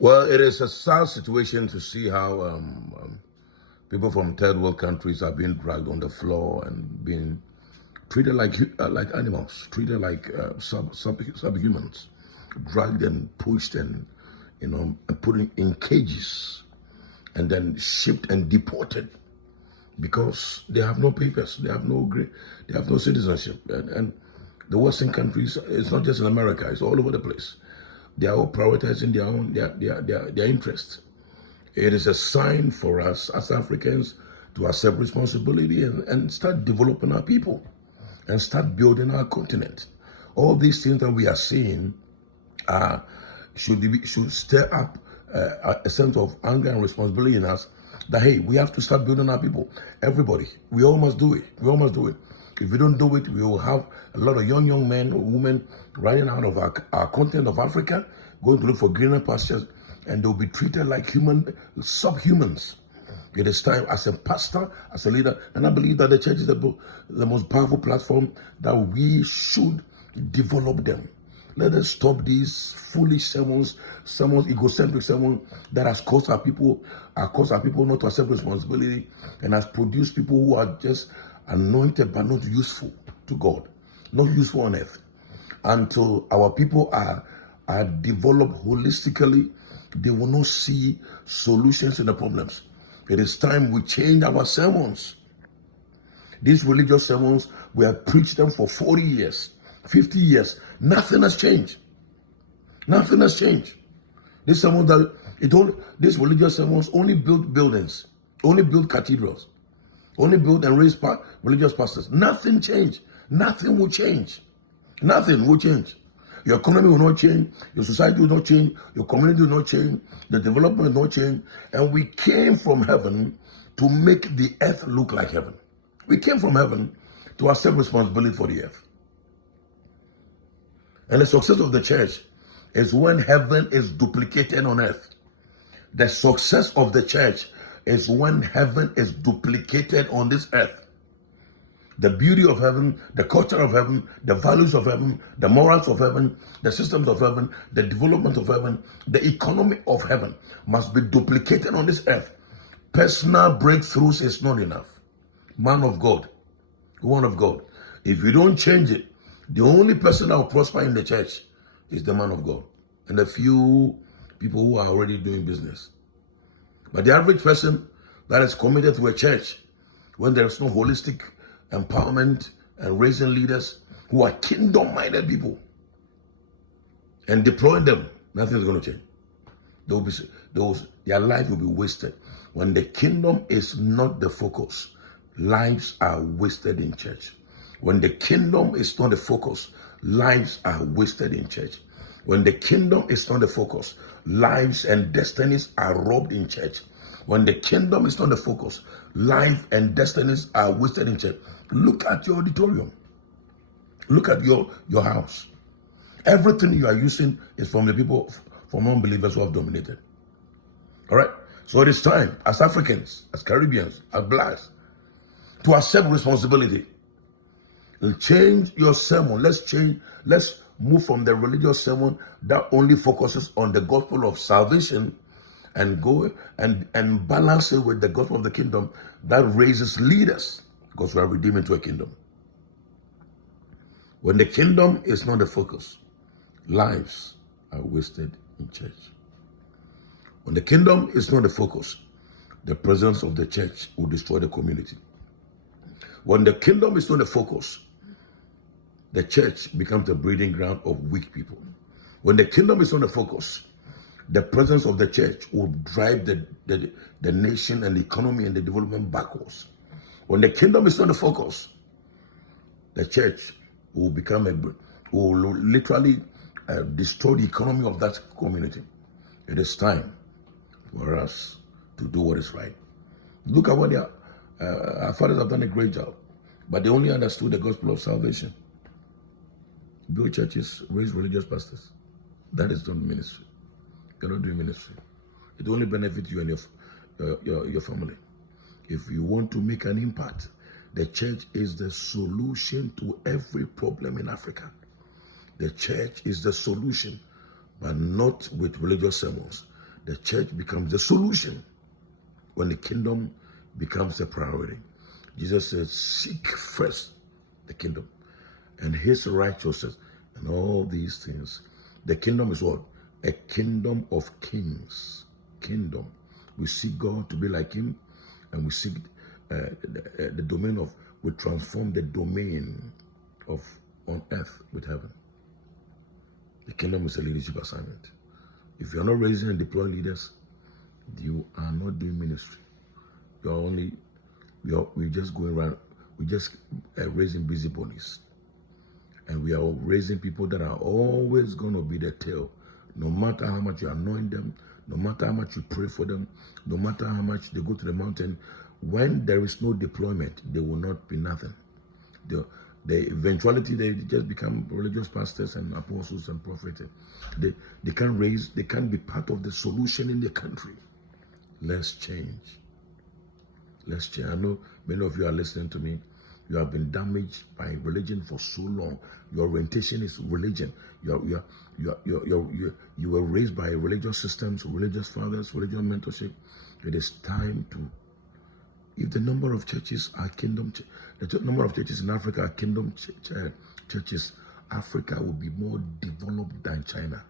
Well, it is a sad situation to see how people from third world countries are being dragged on the floor and being treated like animals, treated like subhumans, dragged and pushed and and put in cages and then shipped and deported because they have no papers, they have no citizenship, and the Western countries. It's not just in America; it's all over the place. They are all prioritizing their interests. It is a sign for us as Africans to accept responsibility and start developing our people and start building our continent. All these things that we are seeing should stir up a sense of anger and responsibility in us that, hey, we have to start building our people. Everybody, we all must do it. We all must do it. If we don't do it, we will have a lot of young men or women riding out of our continent of Africa, going to look for greener pastures, and they'll be treated like subhumans. It is time as a pastor, as a leader, and I believe that the church is the most powerful platform that we should develop them. Let us stop these foolish sermons, egocentric sermons that has caused our people not to accept responsibility and has produced people who are just anointed but not useful to God, not useful on earth. Until our people are developed holistically, they will not see solutions to the problems. It is time we change our sermons. These religious sermons, we have preached them for 40 years, 50 years. Nothing has changed. Nothing has changed. These religious sermons only build buildings, only build cathedrals, only build and raise religious pastors. Nothing changed. Nothing will change. Nothing will change. Your economy will not change. Your society will not change. Your community will not change. The development will not change. And we came from heaven to make the earth look like heaven. We came from heaven to accept responsibility for the earth. And the success of the church is when heaven is duplicated on earth. The success of the church is when heaven is duplicated on this earth. The beauty of heaven, the culture of heaven, the values of heaven, the morals of heaven, the systems of heaven, the development of heaven, the economy of heaven must be duplicated on this earth. Personal breakthroughs is not enough. Man of God, woman of God, if you don't change it, the only person that will prosper in the church is the man of God and a few people who are already doing business. But the average person that is committed to a church, when there is no holistic empowerment and raising leaders who are kingdom-minded people and deploying them, nothing is going to change. Their life will be wasted. When the kingdom is not the focus, lives are wasted in church. When the kingdom is not the focus, lives are wasted in church. When the kingdom is not the focus, lives and destinies are robbed in church. When the kingdom is not the focus, life and destinies are wasted in church. Look at your auditorium. Look at your house. Everything you are using is from the people, from unbelievers who have dominated. All right? So it is time, as Africans, as Caribbeans, as Blacks, to accept responsibility. Change your sermon. Let's move from the religious sermon that only focuses on the gospel of salvation and go and balance it with the gospel of the kingdom that raises leaders, because we are redeemed into a kingdom. When the kingdom is not the focus, lives are wasted in church. When the kingdom is not the focus, the presence of the church will destroy the community. When the kingdom is not the focus, the church becomes the breeding ground of weak people. When the kingdom is not the focus, the presence of the church will drive the nation and the economy and the development backwards. When the kingdom is not the focus, the church will literally destroy the economy of that community. It is time for us to do what is right. Look at what our fathers have done a great job, but they only understood the gospel of salvation. Build churches, raise religious pastors. That is not ministry. You're not doing ministry. It only benefits you and your family. If you want to make an impact, the church is the solution to every problem in Africa. The church is the solution, but not with religious sermons. The church becomes the solution when the kingdom becomes a priority. Jesus said, seek first the kingdom and his righteousness and all these things. The kingdom is what? A kingdom of kings. Kingdom. We seek God to be like him, and we seek the domain of, we transform the domain of on earth with heaven. The kingdom is a leadership assignment. If you're not raising and deploying leaders, you are not doing ministry. You're only, we're just going around, we're just raising busybodies. And we are raising people that are always going to be the tail. No matter how much you anoint them, no matter how much you pray for them, no matter how much they go to the mountain, when there is no deployment, they will not be nothing. The eventuality, they just become religious pastors and apostles and prophets. They can't raise, they can't be part of the solution in the country. Let's change. Let's change. I know many of you are listening to me. You have been damaged by religion for so long. Your orientation is religion. You were raised by religious systems, religious fathers, religious mentorship. It is time to, if the number of churches are kingdom, the number of churches in Africa are kingdom churches, Africa will be more developed than China.